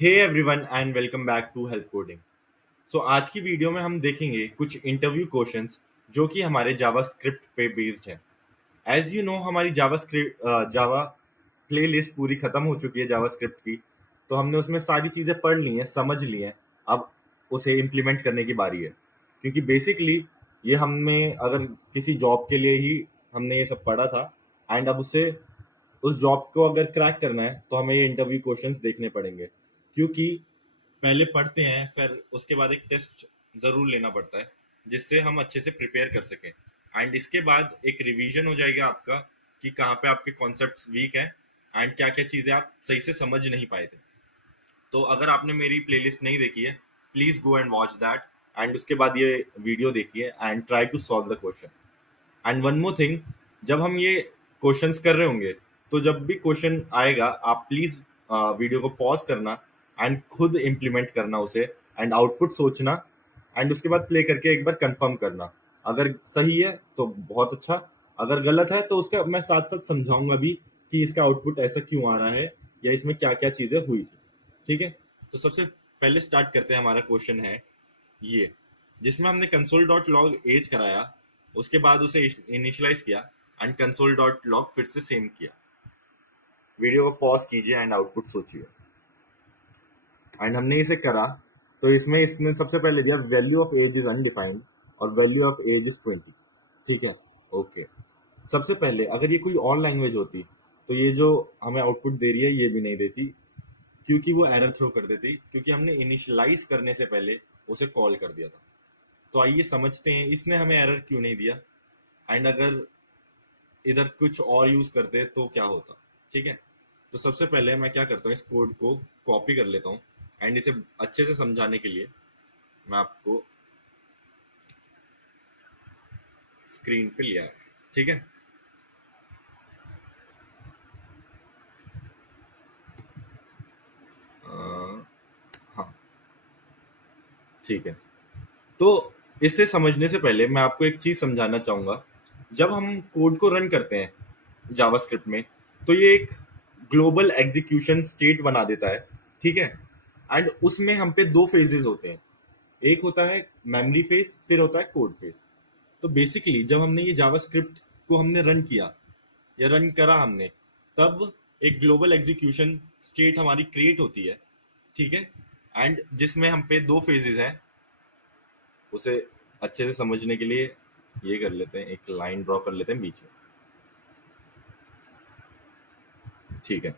Hey everyone and welcome back to Help Coding. So आज की video में हम देखेंगे कुछ इंटरव्यू क्वेश्चंस जो कि हमारे जावा स्क्रिप्ट पे बेस्ड है। एज यू नो हमारी जावा प्लेलिस्ट पूरी खत्म हो चुकी है जावा स्क्रिप्ट की। तो हमने उसमें सारी चीज़ें पढ़ ली हैं, समझ ली हैं। अब उसे इम्प्लीमेंट करने की बारी है, क्योंकि बेसिकली ये हमें अगर किसी जॉब के लिए ही हमने ये सब पढ़ा था। एंड अब उसे उस जॉब को अगर क्रैक करना है तो हमें ये इंटरव्यू क्वेश्चंस देखने पड़ेंगे, क्योंकि पहले पढ़ते हैं फिर उसके बाद एक टेस्ट ज़रूर लेना पड़ता है जिससे हम अच्छे से प्रिपेयर कर सकें। एंड इसके बाद एक रिवीजन हो जाएगा आपका कि कहाँ पे आपके कॉन्सेप्ट्स वीक हैं एंड क्या क्या चीज़ें आप सही से समझ नहीं पाए थे। तो अगर आपने मेरी प्लेलिस्ट नहीं देखी है, please go and watch that. And उसके बाद ये वीडियो देखिए and try to solve the question. And one more thing, जब हम ये क्वेश्चंस कर रहे होंगे तो जब भी क्वेश्चन आएगा आप प्लीज वीडियो को पॉज करना एंड खुद इम्प्लीमेंट करना उसे, एंड आउटपुट सोचना एंड उसके बाद प्ले करके एक बार कंफर्म करना। अगर सही है तो बहुत अच्छा, अगर गलत है तो उसका मैं साथ साथ समझाऊंगा भी कि इसका आउटपुट ऐसा क्यों आ रहा है या इसमें क्या क्या चीज़ें हुई थी। ठीक है, तो सबसे पहले स्टार्ट करते हैं। हमारा क्वेश्चन है ये, जिसमें हमने कंसोल डॉट लॉग एज कराया, उसके बाद उसे इनिशियलाइज किया एंड कंसोल डॉट लॉग फिर से सेम किया। वीडियो को पॉज कीजिए एंड आउटपुट सोचिए। एंड हमने इसे करा तो इसमें इसने सबसे पहले दिया value of age is undefined और वैल्यू ऑफ एज इज 20। ठीक है, ओके। सबसे पहले अगर ये कोई और लैंग्वेज होती तो ये जो हमें आउटपुट दे रही है ये भी नहीं देती, क्योंकि वो एरर थ्रो कर देती, क्योंकि हमने इनिशियलाइज करने से पहले उसे कॉल कर दिया था। तो आइए समझते हैं इसने हमें एरर क्यों नहीं दिया एंड अगर इधर कुछ और यूज करते तो क्या होता। ठीक है, तो सबसे पहले मैं क्या करता हूँ, इस कोड को कॉपी कर लेता हूँ एंड इसे अच्छे से समझाने के लिए मैं आपको स्क्रीन पे लिया है। ठीक है, हाँ, ठीक है। तो इसे समझने से पहले मैं आपको एक चीज समझाना चाहूंगा। जब हम कोड को रन करते हैं जावास्क्रिप्ट में तो ये एक ग्लोबल एग्जीक्यूशन स्टेट बना देता है। ठीक है, एंड उसमें हम पे दो फेजेस होते हैं। एक होता है मेमोरी फेज, फिर होता है कोड फेज। तो बेसिकली जब हमने ये जावास्क्रिप्ट को हमने रन किया या रन करा हमने, तब एक ग्लोबल एग्जीक्यूशन स्टेट हमारी क्रिएट होती है। ठीक है, एंड जिसमें हम पे दो फेजेस हैं। उसे अच्छे से समझने के लिए ये कर लेते हैं, एक लाइन ड्रॉ कर लेते हैं बीच में। ठीक है,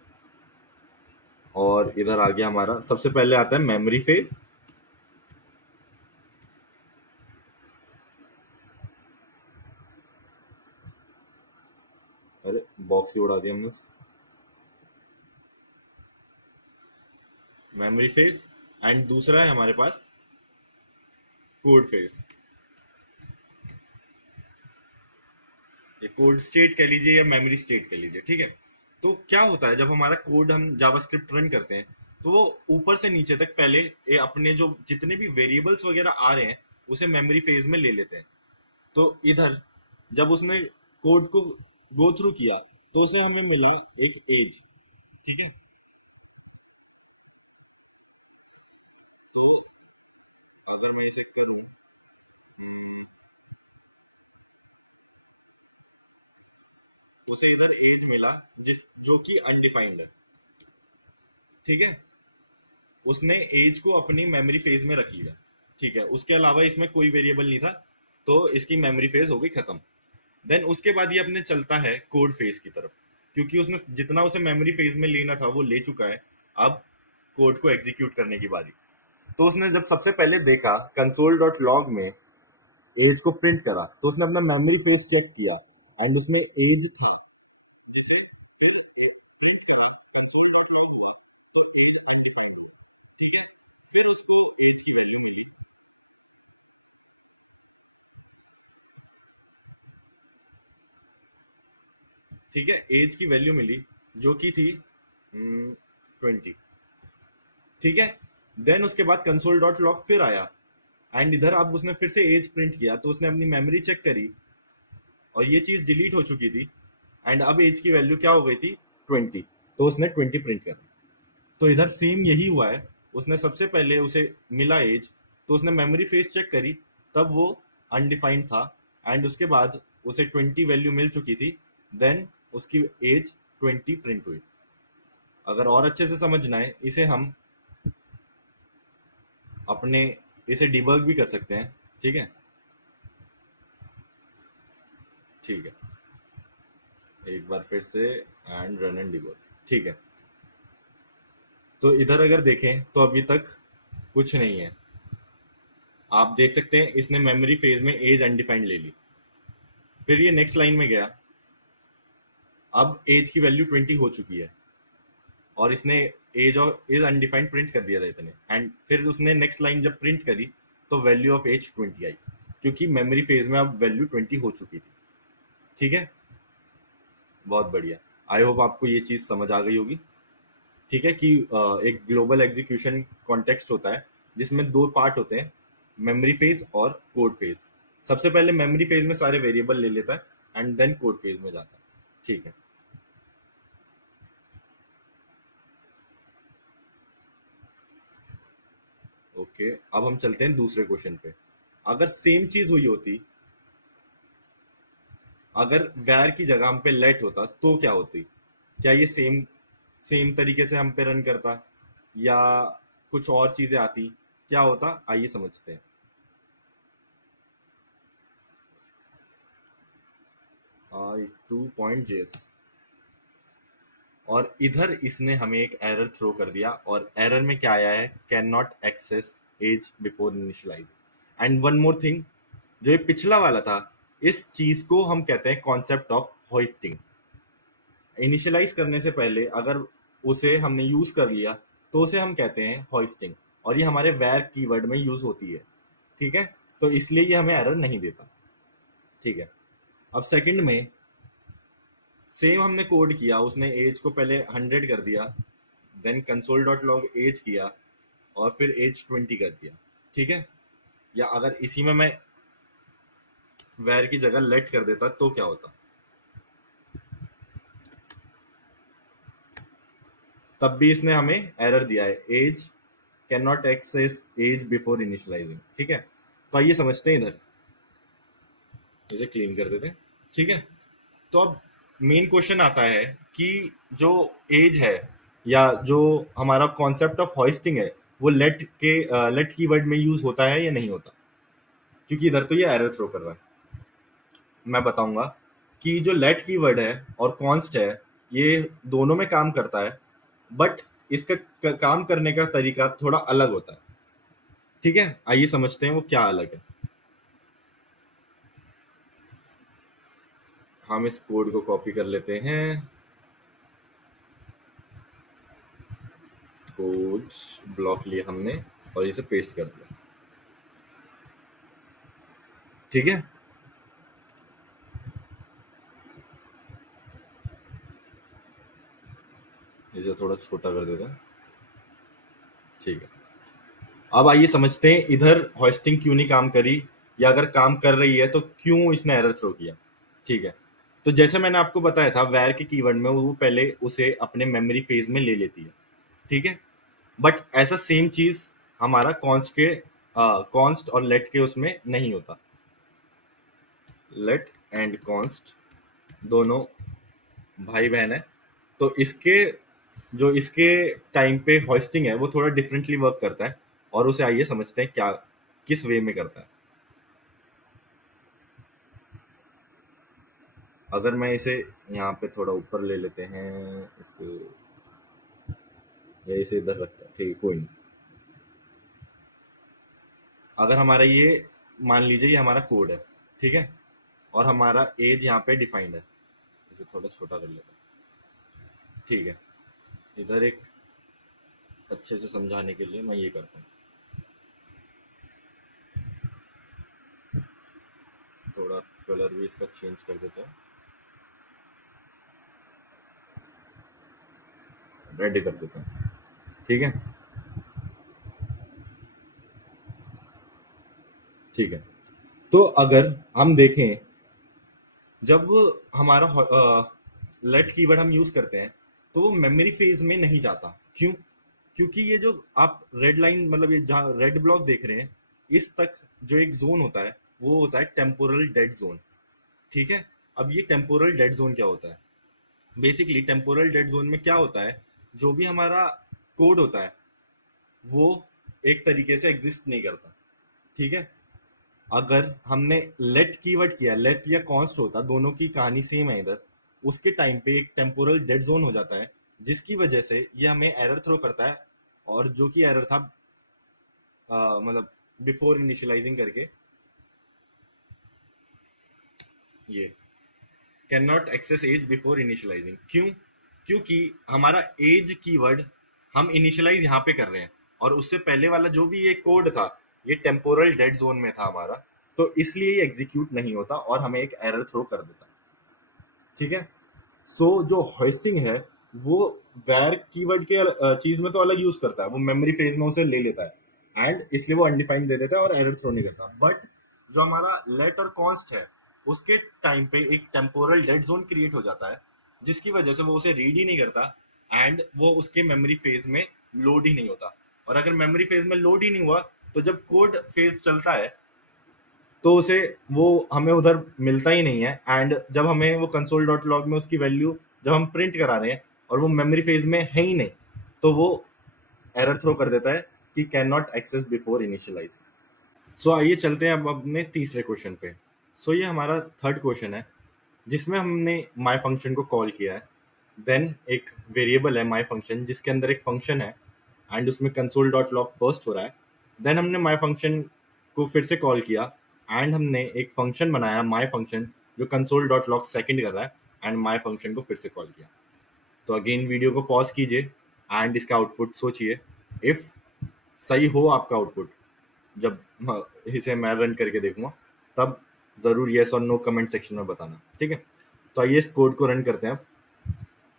और इधर आ गया हमारा, सबसे पहले आता है मेमोरी फेज। अरे बॉक्स ही उड़ा दिया हमने। मेमोरी फेज एंड दूसरा है हमारे पास कोड फेज। ये कोड स्टेट कह लीजिए या मेमोरी स्टेट कह लीजिए। ठीक है, तो क्या होता है जब हमारा कोड हम जावास्क्रिप्ट रन करते हैं तो वो ऊपर से नीचे तक पहले अपने जो जितने भी वेरिएबल्स वगैरह आ रहे हैं उसे मेमोरी फेज में ले लेते हैं। तो इधर जब उसने कोड को गो थ्रू किया तो उसे हमें मिला एक एज। ठीक है, तो अगर मैं इसे करूं, उसे इधर एज मिला जिस जो कि अनडिफाइंड है। ठीक है, उसने एज को अपनी मेमोरी फेज में रख लिया। ठीक है, उसके अलावा इसमें कोई वेरिएबल नहीं था, तो इसकी मेमोरी फेज हो गई खत्म। देन उसके बाद ये अपने चलता है कोड फेज की तरफ, क्योंकि उसने जितना उसे मेमोरी फेज में लेना था वो ले चुका है। अब कोड को एग्जीक्यूट करने की बारी। तो उसने जब सबसे पहले देखा कंसोल डॉट लॉग में एज को प्रिंट करा तो उसने अपना मेमोरी फेज चेक किया एंड उसमें एज था, जिसे फिर प्रिंट करा, कंसोल डॉट लॉग हुआ तो एज अनडिफाइंड हुआ। ठीक है, फिर उसको एज की वैल्यू मिली। ठीक है, एज की वैल्यू मिली जो कि थी 20। ठीक है, देन उसके बाद कंसोल डॉट लॉग फिर आया एंड इधर अब उसने फिर से एज प्रिंट किया तो उसने अपनी मेमोरी चेक करी और ये चीज डिलीट हो चुकी थी। एंड अब एज की वैल्यू क्या हो गई थी, 20। तो उसने 20 प्रिंट करा। तो इधर सेम यही हुआ है। उसने सबसे पहले उसे मिला एज, तो उसने मेमोरी फेज चेक करी, तब वो अनडिफाइंड था। एंड उसके बाद उसे 20 वैल्यू मिल चुकी थी, देन उसकी एज 20 प्रिंट हुई। अगर और अच्छे से समझना है इसे हम अपने इसे डिबग भी कर सकते हैं। ठीक है, ठीक है, एक बार फिर से एंड रन एंड डिबग। ठीक है, तो इधर अगर देखें तो अभी तक कुछ नहीं है। आप देख सकते हैं इसने मेमोरी फेज में एज अनडिफाइंड ले ली, फिर ये नेक्स्ट लाइन में गया, अब एज की वैल्यू 20 हो चुकी है, और इसने एज और एज अनडिफाइंड प्रिंट कर दिया था इतने। एंड फिर उसने नेक्स्ट लाइन जब प्रिंट करी तो वैल्यू ऑफ एज 20 आई, क्योंकि मेमोरी फेज में अब वैल्यू 20 हो चुकी थी। ठीक है, बहुत बढ़िया। आई होप आपको ये चीज़ समझ आ गई होगी। ठीक है कि एक ग्लोबल एग्जीक्यूशन कॉन्टेक्स्ट होता है जिसमें दो पार्ट होते हैं, मेमोरी फेज और कोड फेज। सबसे पहले मेमोरी फेज में सारे वेरिएबल ले लेता है एंड देन कोड फेज में जाता है। ठीक है, ओके, अब हम चलते हैं दूसरे क्वेश्चन पे। अगर सेम चीज हुई होती, अगर वैर की जगह हम पे लेट होता तो क्या होती? क्या ये सेम सेम तरीके से हम पे रन करता, या कुछ और चीजें आती? क्या होता, आइए समझते हैं। आई 2.js, और इधर इसने हमें एक एरर थ्रो कर दिया, और एरर में क्या आया है, can not access age before initialize. And one more thing, जो ये पिछला वाला था, इस चीज को हम कहते हैं कॉन्सेप्ट ऑफ होइस्टिंग। इनिशियलाइज करने से पहले अगर उसे हमने यूज कर लिया तो उसे हम कहते हैं होइस्टिंग, और ये हमारे वैर कीवर्ड में यूज होती है। ठीक है, तो इसलिए ये हमें एरर नहीं देता। ठीक है, अब सेकंड में सेम हमने कोड किया, उसने एज को पहले 100 कर दिया, then console dot log age किया, और फिर एज 20 कर दिया। ठीक है, या अगर इसी में मैं वेर की जगह लेट कर देता तो क्या होता? तब भी इसने हमें एरर दिया है, age can not access age before initializing. ठीक है, तो आइए समझते हैं, इधर इसे क्लीन कर देते हैं। ठीक है, तो अब मेन क्वेश्चन आता है कि जो एज है, या जो हमारा कॉन्सेप्ट ऑफ हॉइस्टिंग है, वो लेट कीवर्ड में यूज होता है या नहीं होता? क्योंकि इधर तो ये एरर थ्रो कर रहा है। मैं बताऊंगा कि जो लेट कीवर्ड है और कॉन्स्ट है, ये दोनों में काम करता है, बट इसका काम करने का तरीका थोड़ा अलग होता है। ठीक है, आइए समझते हैं वो क्या अलग है। हम इस कोड को कॉपी कर लेते हैं, कोड ब्लॉक लिया हमने और इसे पेस्ट कर दिया। ठीक है, इसे थोड़ा छोटा कर देते हैं। ठीक है, अब आइए समझते हैं इधर होस्टिंग क्यों नहीं काम करी, या अगर काम कर रही है तो क्यों इसने एरर थ्रो किया। ठीक है, तो जैसे मैंने आपको बताया था, वैर के कीवर्ड में वो पहले उसे अपने मेमोरी फेज में ले लेती है। ठीक है, बट ऐसा सेम चीज हमारा कॉन्स्ट और लेट के उसमें नहीं होता। लेट एंड कॉन्स्ट दोनों भाई बहन है, तो इसके टाइम पे होस्टिंग है वो थोड़ा डिफरेंटली वर्क करता है, और उसे आइए समझते हैं क्या किस वे में करता है। अगर मैं इसे यहाँ पे थोड़ा ऊपर ले लेते हैं, इसे या इसे इधर रखते हैं, ठीक है, कोई नहीं। अगर हमारा ये, मान लीजिए ये हमारा कोड है, ठीक है, और हमारा एज यहाँ पे डिफाइंड है, इसे थोड़ा छोटा कर लेते हैं। ठीक है, इधर एक अच्छे से समझाने के लिए मैं ये करता हूँ, थोड़ा कलर भी इसका चेंज कर देते हैं, रेड कर देते हैं। ठीक है, ठीक है, तो अगर हम देखें, जब हमारा लेट कीवर्ड हम यूज करते हैं तो वो मेमोरी फेज में नहीं जाता। क्यों? क्योंकि ये जो आप रेड लाइन मतलब ये जहाँ रेड ब्लॉक देख रहे हैं, इस तक जो एक जोन होता है वो होता है टेम्पोरल डेड जोन। ठीक है। अब ये टेम्पोरल डेड जोन क्या होता है? बेसिकली टेम्पोरल डेड जोन में क्या होता है, जो भी हमारा कोड होता है वो एक तरीके से एग्जिस्ट नहीं करता। ठीक है। अगर हमने लेट कीवर्ड किया, लेट या कॉन्स्ट होता, दोनों की कहानी सेम है इधर, उसके टाइम पे एक टेम्पोरल डेड जोन हो जाता है, जिसकी वजह से ये हमें एरर थ्रो करता है। और जो कि एरर था मतलब बिफोर इनिशियलाइजिंग करके, ये can not access age before initializing. क्यों? क्योंकि हमारा एज कीवर्ड हम इनिशियलाइज यहाँ पे कर रहे हैं, और उससे पहले वाला जो भी ये कोड था ये टेम्पोरल डेड जोन में था हमारा, तो इसलिए ये एग्जीक्यूट नहीं होता और हमें एक एरर थ्रो कर देता। ठीक है। सो जो होस्टिंग है वो वैर कीवर्ड के चीज में तो अलग यूज करता है, वो मेमोरी फेज में उसे ले लेता है एंड इसलिए वो अनडिफाइंड दे देता है और एरर थ्रो नहीं करता। बट जो हमारा लेट और कॉन्स्ट है उसके टाइम पे एक टेम्पोरल डेड जोन क्रिएट हो जाता है, जिसकी वजह से वो उसे रीड ही नहीं करता एंड वो उसके मेमोरी फेज में लोड ही नहीं होता। और अगर मेमोरी फेज में लोड ही नहीं हुआ तो जब कोड फेज चलता है तो उसे वो हमें उधर मिलता ही नहीं है। एंड जब हमें वो कंसोल डॉट लॉग में उसकी वैल्यू जब हम प्रिंट करा रहे हैं और वो मेमोरी फेज में है ही नहीं, तो वो एरर थ्रो कर देता है कि can not access before initialize. So आइए चलते हैं अब अपने तीसरे क्वेश्चन पे। सो ये हमारा थर्ड क्वेश्चन है, जिसमें हमने माई फंक्शन को कॉल किया है। देन एक वेरिएबल है माई फंक्शन जिसके अंदर एक फंक्शन है एंड उसमें कंसोल डॉट लॉग फर्स्ट हो रहा है। देन हमने माई फंक्शन को फिर से कॉल किया एंड हमने एक फंक्शन बनाया माई फंक्शन जो कंसोल डॉट लॉग सेकेंड कर रहा है एंड माई फंक्शन को फिर से कॉल किया। तो अगेन वीडियो को पॉज कीजिए एंड इसका आउटपुट सोचिए। इफ सही हो आपका आउटपुट, जब इसे मैं रन करके देखूंगा तब ज़रूर येस और नो कमेंट सेक्शन में बताना। ठीक है। तो आइए इस कोड को रन करते हैं।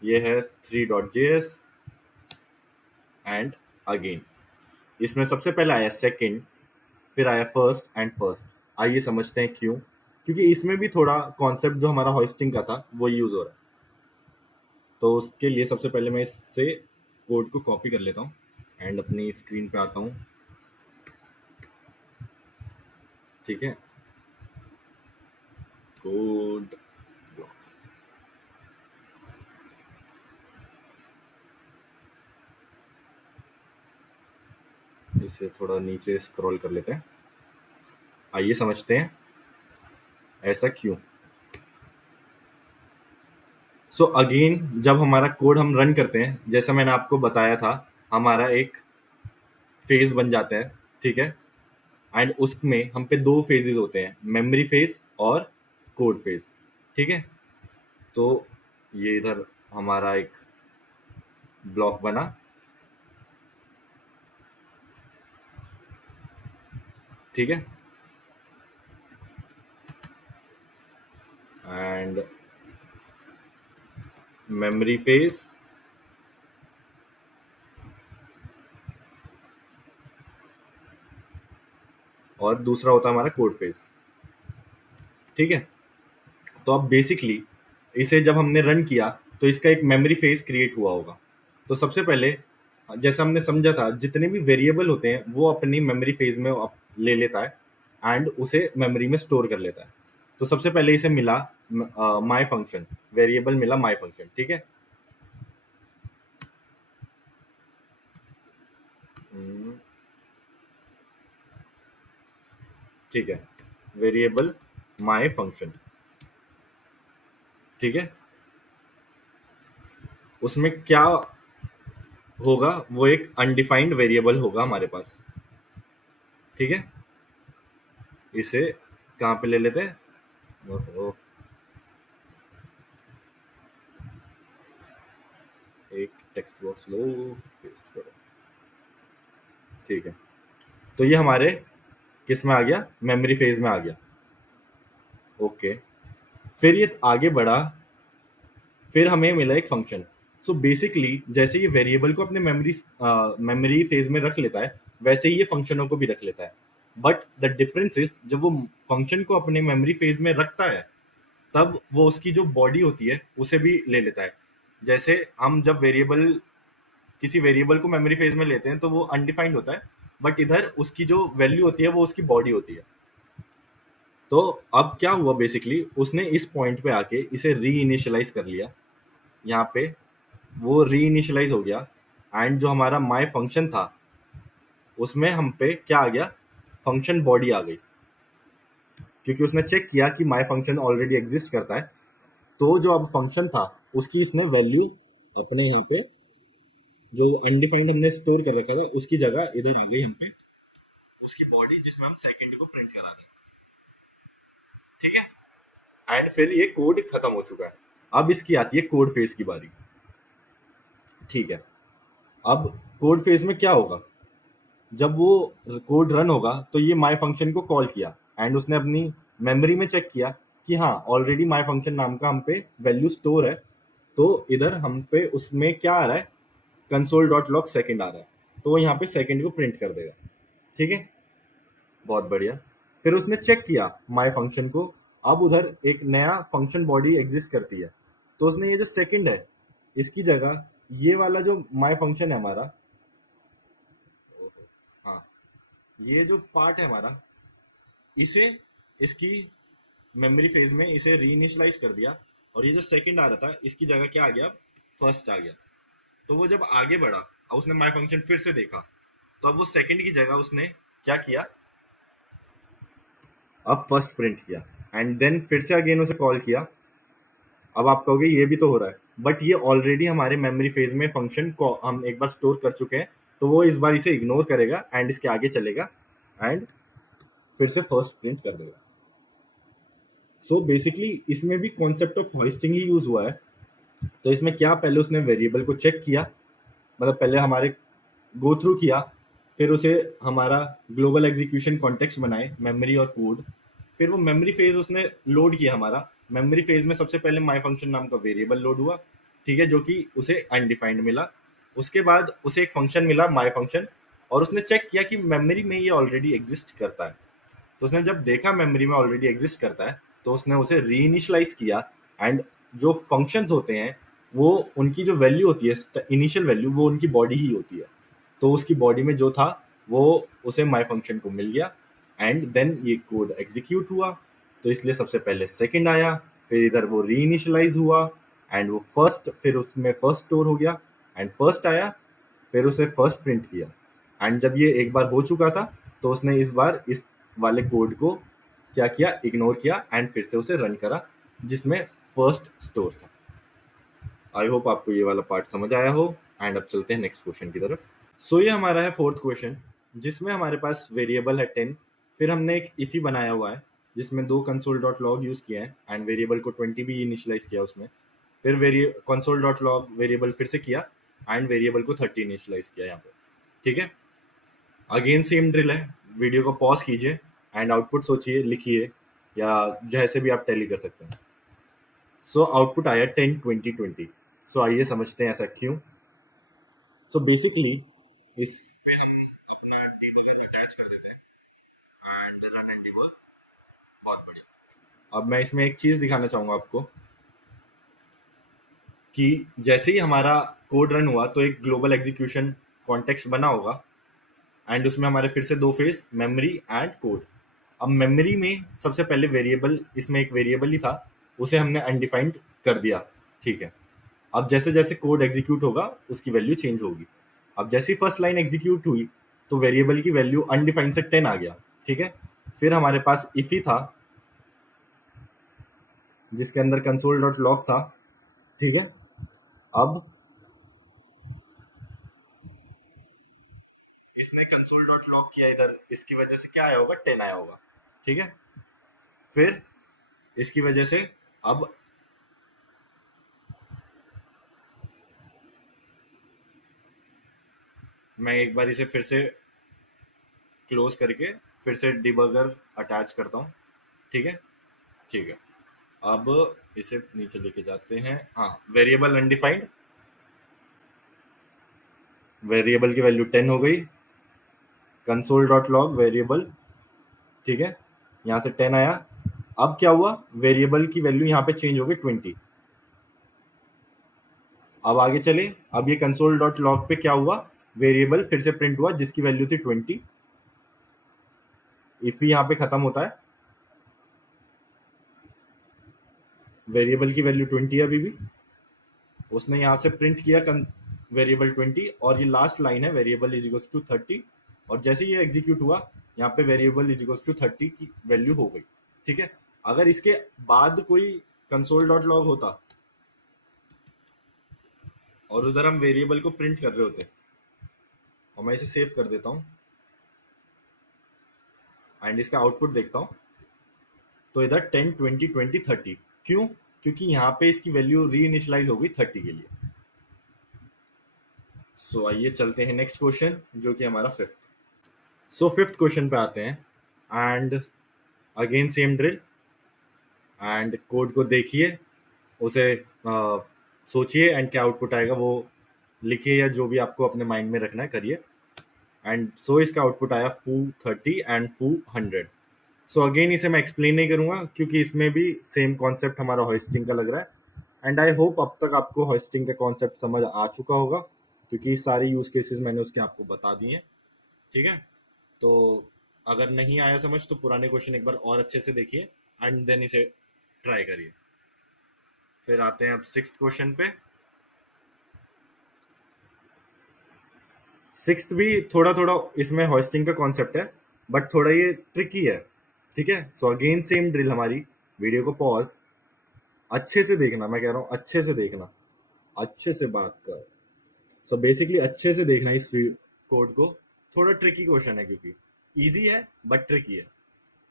ये है 3.js एंड अगेन इसमें सबसे पहले आया सेकंड, फिर आया फर्स्ट एंड फर्स्ट। आइए समझते हैं क्यों। क्योंकि इसमें भी थोड़ा कॉन्सेप्ट जो हमारा होस्टिंग का था वो यूज़ हो रहा है। तो उसके लिए सबसे पहले मैं इससे कोड को कॉपी कर लेता हूँ एंड अपनी स्क्रीन पे आता हूँ। ठीक है। कोड, इसे थोड़ा नीचे स्क्रॉल कर लेते हैं। आइए समझते हैं ऐसा क्यों। सो अगेन जब हमारा कोड हम रन करते हैं, जैसा मैंने आपको बताया था, हमारा एक फेज बन जाता है। ठीक है। एंड उसमें हम पे दो फेजेस होते हैं, मेमोरी फेज और कोड फेज। ठीक है। तो ये इधर हमारा एक ब्लॉक बना। ठीक है। एंड मेमोरी फेज और दूसरा होता है हमारा कोड फेज। ठीक है। तो अब बेसिकली इसे जब हमने रन किया तो इसका एक मेमोरी फेज क्रिएट हुआ होगा। तो सबसे पहले जैसा हमने समझा था, जितने भी वेरिएबल होते हैं वो अपनी मेमोरी फेज में ले लेता है एंड उसे मेमोरी में स्टोर कर लेता है। तो सबसे पहले इसे मिला माई फंक्शन, वेरिएबल मिला माई फंक्शन। ठीक है। हम्म, ठीक है। वेरिएबल माई फंक्शन। ठीक है। उसमें क्या होगा, वो एक अनडिफाइंड वेरिएबल होगा हमारे पास। ठीक है। इसे कहाँ पे ले लेते हैं? ओहो, एक टेक्स्ट बॉक्स लो, पेस्ट करो। ठीक है। तो ये हमारे किस में आ गया? मेमोरी फेज में आ गया। ओके। फिर ये आगे बढ़ा, फिर हमें मिला एक फंक्शन। सो बेसिकली जैसे ये वेरिएबल को अपने मेमोरी फेज में रख लेता है, वैसे ही ये फंक्शनों को भी रख लेता है। बट द डिफरेंस इज, जब वो फंक्शन को अपने मेमोरी फेज में रखता है तब वो उसकी जो बॉडी होती है उसे भी ले लेता है। जैसे हम जब वेरिएबल किसी वेरिएबल को मेमोरी फेज में लेते हैं तो वो अनडिफाइंड होता है, बट इधर उसकी जो वैल्यू होती है वो उसकी बॉडी होती है। तो अब क्या हुआ, बेसिकली उसने इस पॉइंट पे आके इसे री इनिशियलाइज कर लिया। यहाँ पे वो री इनिशियलाइज हो गया, एंड जो हमारा माई फंक्शन था उसमें हम पे क्या आ गया, फंक्शन बॉडी आ गई, क्योंकि उसने चेक किया कि माई फंक्शन ऑलरेडी एग्जिस्ट करता है। तो जो अब फंक्शन था उसकी इसने वैल्यू अपने यहाँ पे जो अनडिफाइंड हमने स्टोर कर रखा था उसकी जगह इधर आ गई हम पे उसकी बॉडी, जिसमें हम सेकंड को प्रिंट करा रहे हैं। ठीक है, एंड फिर ये कोड खत्म हो चुका है। अब इसकी आती है कोड फेज की बारी। ठीक है, अब कोड फेज में क्या होगा, जब वो कोड रन होगा तो ये माई फंक्शन को कॉल किया एंड उसने अपनी मेमोरी में चेक किया कि हाँ ऑलरेडी माई फंक्शन नाम का हम पे वैल्यू स्टोर है। तो इधर हम पे उसमें क्या आ रहा है, कंसोल डॉट लॉग सेकेंड आ रहा है, तो वो यहाँ पे सेकेंड को प्रिंट कर देगा। ठीक है, बहुत बढ़िया। फिर उसने चेक किया माई फंक्शन को, अब उधर एक नया फंक्शन बॉडी एग्जिस्ट करती है, तो उसने ये जो सेकंड है इसकी जगह ये वाला जो माई फंक्शन है हमारा, ओहो, हाँ, ये जो पार्ट है हमारा, इसे इसकी मेमोरी फेज में इसे रीइनिशियलाइज कर दिया, और ये जो सेकंड आ रहा था इसकी जगह क्या आ गया, फर्स्ट आ गया। तो वो जब आगे बढ़ा, अब उसने माई फंक्शन फिर से देखा, तो अब वो सेकंड की जगह उसने क्या किया, अब फर्स्ट प्रिंट किया, एंड देन फिर से अगेन उसे कॉल किया। अब आप कहोगे ये भी तो हो रहा है, बट ये ऑलरेडी हमारे मेमोरी फेज में फंक्शन को हम एक बार स्टोर कर चुके हैं, तो वो इस बार इसे इग्नोर करेगा एंड इसके आगे चलेगा एंड फिर से फर्स्ट प्रिंट कर देगा। सो बेसिकली इसमें भी concept of hoisting he use हुआ है। तो इसमें क्या, पहले उसने वेरिएबल को चेक किया, मतलब पहले हमारे गो थ्रू किया, फिर उसे हमारा ग्लोबल एग्जीक्यूशन कॉन्टेक्स्ट बनाए मेमोरी और कोड, फिर वो मेमोरी फेज उसने लोड किया हमारा। मेमोरी फेज में सबसे पहले माई फंक्शन नाम का वेरिएबल लोड हुआ, ठीक है, जो कि उसे अनडिफाइंड मिला। उसके बाद उसे एक फंक्शन मिला माई फंक्शन, और उसने चेक किया कि मेमोरी में ये ऑलरेडी एग्जिस्ट करता है। तो उसने जब देखा मेमोरी में ऑलरेडी एग्जिस्ट करता है तो उसने उसे रीइनिशियलाइज किया, एंड जो फंक्शंस होते हैं वो उनकी जो वैल्यू होती है इनिशियल वैल्यू, वो उनकी बॉडी ही होती है। तो उसकी बॉडी में जो था वो उसे माई फंक्शन को मिल गया, एंड देन ये कोड एग्जीक्यूट हुआ। तो इसलिए सबसे पहले सेकंड आया, फिर इधर वो रीइनिशियलाइज हुआ, एंड वो फर्स्ट, फिर उसमें फर्स्ट स्टोर हो गया, एंड फर्स्ट आया, फिर उसे फर्स्ट प्रिंट किया। एंड जब ये एक बार हो चुका था तो उसने इस बार इस वाले कोड को क्या किया, इग्नोर किया, एंड फिर से उसे रन करा जिसमें फर्स्ट स्टोर था। आई होप आपको ये वाला पार्ट समझ आया हो, एंड अब चलते हैं नेक्स्ट क्वेश्चन की तरफ। सो ये हमारा है फोर्थ क्वेश्चन, जिसमें हमारे पास वेरिएबल है 10, फिर हमने एक इफी बनाया हुआ है जिसमें दो कंसोल डॉट लॉग यूज किए हैं एंड वेरिएबल को 20 भी इनिशियलाइज किया उसमें, फिर कंसोल डॉट लॉग वेरिएबल फिर से किया एंड वेरिएबल को 30 इनिशियलाइज किया यहाँ पे। ठीक है, अगेन सेम ड्रिल है, वीडियो को पॉज कीजिए एंड आउटपुट सोचिए, लिखिए, या जैसे भी आप टैली कर सकते हैं। सो आउटपुट आया 10 20 20। सो आइए समझते हैं ऐसा क्यों। सो बेसिकली इस पे हम अपना डीबगर अटैच कर देते हैं एंड रन एंड डीबग। बहुत बढ़िया। अब मैं इसमें एक चीज़ दिखाना चाहूँगा आपको कि जैसे ही हमारा कोड रन हुआ तो एक ग्लोबल एग्जीक्यूशन कॉन्टेक्स्ट बना होगा, एंड उसमें हमारे फिर से दो फेज, मेमोरी एंड कोड। अब मेमोरी में सबसे पहले वेरिएबल, इसमें एक वेरिएबल ही था, उसे हमने अनडिफाइंड कर दिया। ठीक है, अब जैसे जैसे कोड एग्जीक्यूट होगा उसकी वैल्यू चेंज होगी। अब जैसी फर्स्ट लाइन एग्जीक्यूट हुई तो वेरिएबल की वैल्यू अनडिफाइंड से 10 आ गया। ठीक है, फिर हमारे पास इफ ही था जिसके अंदर कंसोल डॉट लॉग था। ठीक है, अब इसने कंसोल डॉट लॉग किया इधर, इसकी वजह से क्या आया होगा, 10 आया होगा। ठीक है, फिर इसकी वजह से अब मैं एक बार इसे फिर से क्लोज करके फिर से डिबगर अटैच करता हूँ। ठीक है, ठीक है, अब इसे नीचे लेके जाते हैं। हाँ, वेरिएबल अनडिफाइंड, वेरिएबल की वैल्यू 10 हो गई, कंसोल डॉट लॉग वेरिएबल, ठीक है, यहाँ से 10 आया। अब क्या हुआ, वेरिएबल की वैल्यू यहाँ पे चेंज हो गई 20। अब आगे चले। अब ये कंसोल डॉट लॉग पे क्या हुआ, वेरिएबल फिर से प्रिंट हुआ जिसकी वैल्यू थी 20। इफ यहाँ पे खत्म होता है, वेरिएबल की वैल्यू 20 है अभी भी, उसने यहाँ से प्रिंट किया वेरिएबल 20, और ये लास्ट लाइन है वेरिएबल इज इक्वल टू 30, और जैसे ये एग्जीक्यूट हुआ यहाँ पे वेरिएबल इज इक्वल टू 30 की वैल्यू हो गई। ठीक है, अगर इसके बाद कोई कंसोल डॉट लॉग होता और उधर हम वेरिएबल को प्रिंट कर रहे होते, और मैं इसे सेव कर देता हूँ एंड इसका आउटपुट देखता हूँ, तो इधर 10 20 20 30। क्यों? क्योंकि यहाँ पे इसकी वैल्यू री इनिशलाइज हो गई 30 के लिए। सो आइए चलते हैं नेक्स्ट क्वेश्चन जो कि हमारा फिफ्थ। सो फिफ्थ क्वेश्चन पे आते हैं, and again same drill, and code को देखिए, उसे सोचिए एंड क्या आउटपुट आएगा वो लिखिए, या जो भी आपको अपने माइंड में रखना है करिए। एंड सो इसका आउटपुट आया फू 30 एंड फू 100। सो अगेन इसे मैं एक्सप्लेन नहीं करूंगा क्योंकि इसमें भी सेम कॉन्सेप्ट हमारा होस्टिंग का लग रहा है, एंड आई होप अब तक आपको होस्टिंग का कॉन्सेप्ट समझ आ चुका होगा क्योंकि सारे यूज केसेस मैंने उसके आपको बता दिए हैं। ठीक है, तो अगर नहीं आया समझ तो पुराने क्वेश्चन एक बार और अच्छे से देखिए एंड देन इसे ट्राई करिए। फिर आते हैं अब सिक्स्थ क्वेश्चन पे। सिक्स्थ भी थोड़ा थोड़ा इसमें होस्टिंग का कॉन्सेप्ट है, बट थोड़ा ये ट्रिकी है। ठीक है, सो अगेन सेम ड्रिल हमारी, वीडियो को पॉज, अच्छे से देखना, मैं कह रहा हूँ अच्छे से देखना, अच्छे से बात कर। सो बेसिकली अच्छे से देखना इस कोड को, थोड़ा ट्रिकी क्वेश्चन है क्योंकि इजी है बट ट्रिकी है।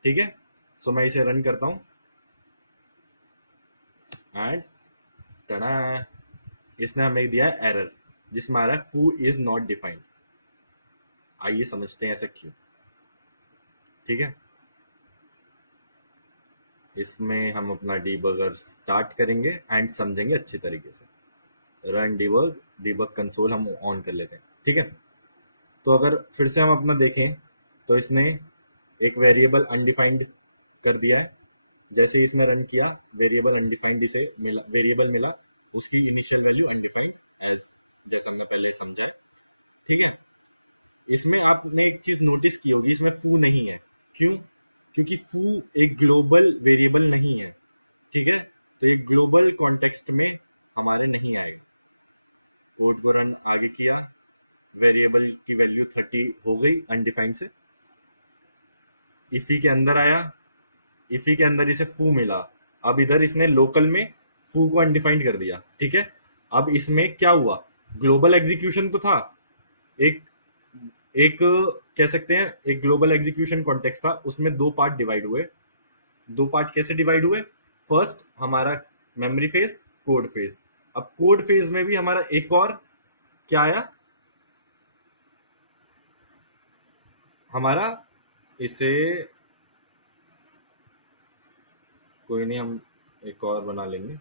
ठीक है, सो मैं इसे रन करता हूँ एंड टना, इसने हमें दिया है एरर जिसमें आ रहा है फू इज नॉट डिफाइंड। आइए समझते हैं ऐसा क्यों। ठीक है, इसमें हम अपना डीबगर स्टार्ट करेंगे एंड समझेंगे अच्छी तरीके से। रन डिबग, डिबग कंसोल हम ऑन कर लेते हैं। ठीक है, तो अगर फिर से हम अपना देखें तो इसने एक वेरिएबल अनडिफाइंड कर दिया है। जैसे ही इसने रन किया वेरिएबल अनडिफाइंड इसे मिला, वेरिएबल मिला, उसकी इनिशियल वैल्यू अनडिफाइंड, एज जैसा हमने पहले समझा है। ठीक है, इसमें आपने एक चीज नोटिस की होगी, इसमें फू नहीं है। क्यों? क्योंकि फू एक ग्लोबल वेरिएबल नहीं है। ठीक है, तो ये ग्लोबल कॉन्टेक्स्ट में हमारे नहीं आएगा। कोड को रन आगे किया, वेरिएबल की वैल्यू 30 हो गई अनडिफाइंड से। इफी के अंदर आया, इफी के अंदर इसे फू मिला। अब इधर इसने लोकल में फू को अनडिफाइंड कर दिया। ठीक है, अब इसमें क्या हुआ, ग्लोबल एग्जीक्यूशन तो था, एक एक कह सकते हैं एक ग्लोबल एग्जीक्यूशन कॉन्टेक्स्ट था, उसमें दो पार्ट डिवाइड हुए। दो पार्ट कैसे डिवाइड हुए? फर्स्ट हमारा मेमोरी फेज, कोड फेज। अब कोड फेज में भी हमारा एक और क्या आया, हमारा इसे, कोई नहीं हम एक और बना लेंगे।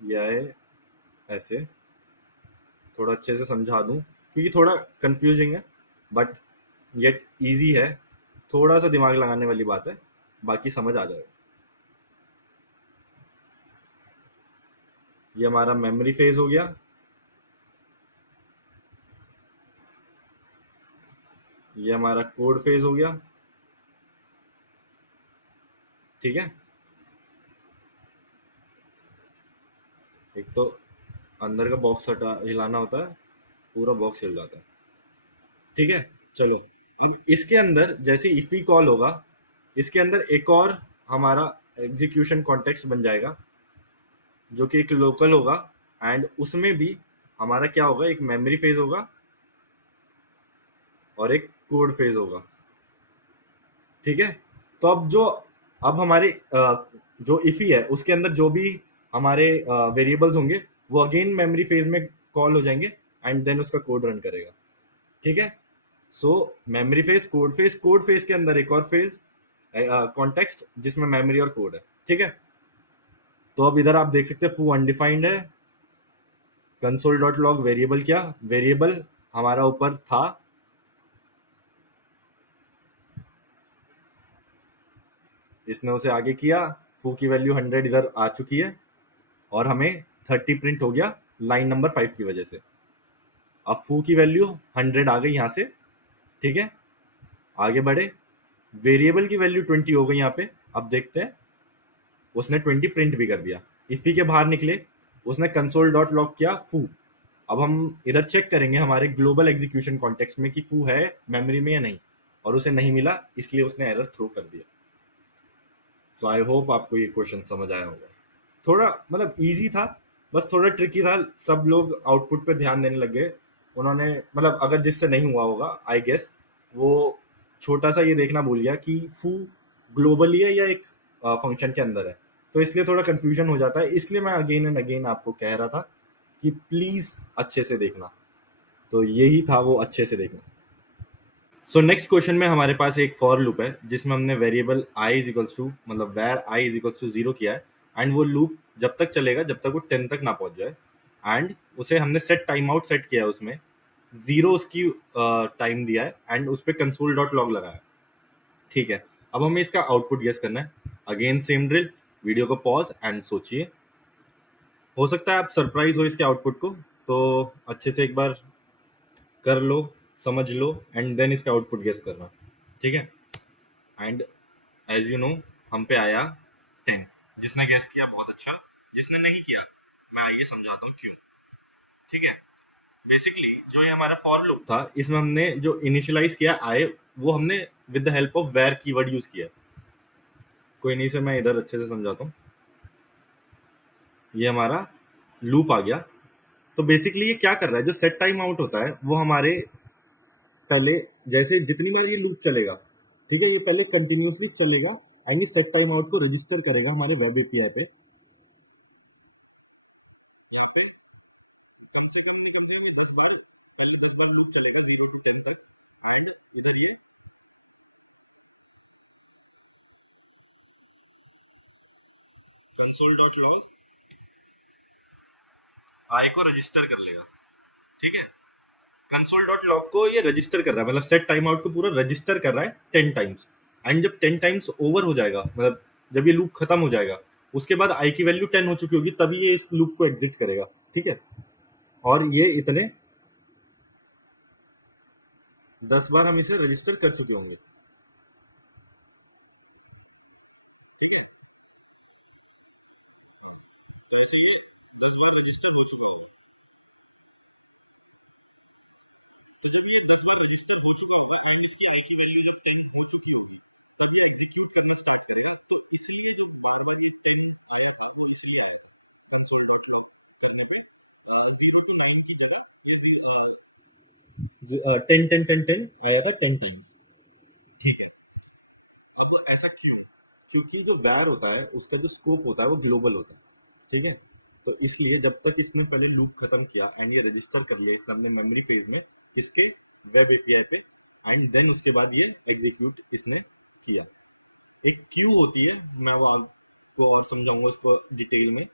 यह है ऐसे, थोड़ा अच्छे से समझा दूं क्योंकि थोड़ा कंफ्यूजिंग है बट येट इजी है। थोड़ा सा दिमाग लगाने वाली बात है, बाकी समझ आ जाएगा। ये हमारा मेमोरी फेज हो गया, ये हमारा कोड फेज हो गया। ठीक है, एक तो अंदर का बॉक्स हटा हिलाना होता है, पूरा बॉक्स हिल जाता है। ठीक है, चलो अब इसके अंदर जैसे इफी कॉल होगा, इसके अंदर एक और हमारा एग्जीक्यूशन कॉन्टेक्स्ट बन जाएगा जो कि एक लोकल होगा, एंड उसमें भी हमारा क्या होगा, एक मेमोरी फेज होगा और एक कोड फेज होगा। ठीक है, तो अब हमारे जो इफी है उसके अंदर जो भी हमारे वेरिएबल्स होंगे वो अगेन मेमोरी फेज में कॉल हो जाएंगे एंड देन उसका कोड रन करेगा। ठीक है, सो मेमोरी फेज, कोड फेज के अंदर एक और फेज कॉन्टेक्स्ट जिसमें मेमोरी और कोड है। ठीक है, तो अब इधर आप देख सकते हैं फू अनडिफाइंड है, कंसोल डॉट लॉग वेरिएबल, क्या वेरिएबल हमारा ऊपर था, इसने उसे आगे किया, फू की वैल्यू 100 इधर आ चुकी है और हमें 30 प्रिंट हो गया लाइन नंबर 5 की वजह से। अब फू की वैल्यू 100 आ गई यहाँ से, ठीक है। आगे बढ़े, वेरिएबल की वैल्यू 20 हो गई यहाँ पे। अब देखते हैं, उसने 20 प्रिंट भी कर दिया। इफी के बाहर निकले, उसने कंसोल डॉट लॉग किया फू। अब हम इधर चेक करेंगे हमारे ग्लोबल एग्जीक्यूशन कॉन्टेक्स्ट में कि फू है मेमोरी में या नहीं, और उसे नहीं मिला, इसलिए उसने एरर थ्रो कर दिया। सो आई होप आपको ये क्वेश्चन समझ आया होगा। थोड़ा मतलब इजी था, बस थोड़ा ट्रिकी था। सब लोग आउटपुट पे ध्यान देने लग गए। उन्होंने मतलब अगर जिससे नहीं हुआ होगा आई गेस, वो छोटा सा ये देखना भूल गया कि फू ग्लोबली है या एक फंक्शन के अंदर है। तो इसलिए थोड़ा कंफ्यूजन हो जाता है। इसलिए मैं अगेन एंड अगेन आपको कह रहा था कि प्लीज अच्छे से देखना। तो यही था वो अच्छे से देखना। सो नेक्स्ट क्वेश्चन में हमारे पास एक फॉर लूप है जिसमें हमने variable i is equals to मतलब var i is equals to 0 किया है। एंड वो लूप जब तक चलेगा जब तक वो 10 तक ना पहुंच जाए। एंड उसे हमने सेट टाइम आउट सेट किया है, उसमें 0 उसकी टाइम दिया है एंड उस पर कंसोल डॉट लॉग लगाया है, ठीक है। अब हमें इसका आउटपुट गेस करना है। अगेन सेम ड्रिल, वीडियो को पॉज एंड सोचिए। हो सकता है आप सरप्राइज हो इसके आउटपुट को, तो अच्छे से एक बार कर लो, समझ लो एंड देन इसका आउटपुट गेस करना, ठीक है। एंड एज यू नो हम पे आया 10। जिसने गेस किया बहुत अच्छा, जिसने नहीं किया मैं आइए समझाता हूँ क्यों, ठीक है। बेसिकली जो ये हमारा फॉर लूप था, इसमें हमने जो इनिशियलाइज किया आए, वो हमने with the help of var keyword use किया। कोई नहीं, से मैं इधर अच्छे से समझाता हूँ। ये हमारा लूप आ गया। तो बेसिकली ये क्या कर रहा है, जो सेट टाइम आउट होता है वो हमारे पहले जैसे जितनी बार ये लूप चलेगा, ठीक है, ये पहले कंटिन्यूसली चलेगा एंड ये सेट टाइम आउट को रजिस्टर करेगा हमारे वेब एपीआई पे। यहाँ पे कम से कम नहीं, कम से कम ये 10 बार, पहले 10 बार लूप चलेगा 0 to 10 तक। एंड इधर ये कंसोल डॉट लॉग आई को रजिस्टर कर लेगा, ठीक है। कंसोल डॉट लॉग को ये रजिस्टर कर रहा है, मतलब सेट टाइम आउट को पूरा रजिस्टर कर रहा है 10 टाइम्स। एंड जब 10 टाइम्स ओवर हो जाएगा, मतलब जब ये लूप खत्म हो जाएगा, उसके बाद आई की वैल्यू 10 हो चुकी होगी, तभी ये इस लूप को एग्जिट करेगा, ठीक है। और ये इतने 10 बार हम इसे रजिस्टर कर चुके होंगे, ठीक है। हाँ, तो ऐसे ये 10 बार रजिस्टर हो चुका होगा। तो जब ये 10 बार रजिस्टर हो चुका होगा एंड इसकी आई की वैल्यू जब 10 हो चुकी होगी, तब ये एग्जीक्यूट करना स्टार्ट करेगा। तो इसलिए जो बार बार ये 10 आया था वो इसलिए आया था कंसोल डॉट लॉग करने पे। 0 to 9 की जगह ये 10 10 10 10 आया था 10 टाइम्स, ठीक है। अब ऐसा क्यों? क्योंकि जो वैर होता है उसका जो स्कोप होता है वो ग्लोबल होता है, ठीक है। तो इसलिए जब तक इसने पहले लूप खत्म किया एंड ये रजिस्टर कर लिया इसने अपने मेमोरी फेज में, किसके, वेब एपीआई पे, एंड देन उसके बाद ये एग्जीक्यूट इसने किया। एक क्यू होती है, मैं वो आपको और समझाऊंगा उसको डिटेल में।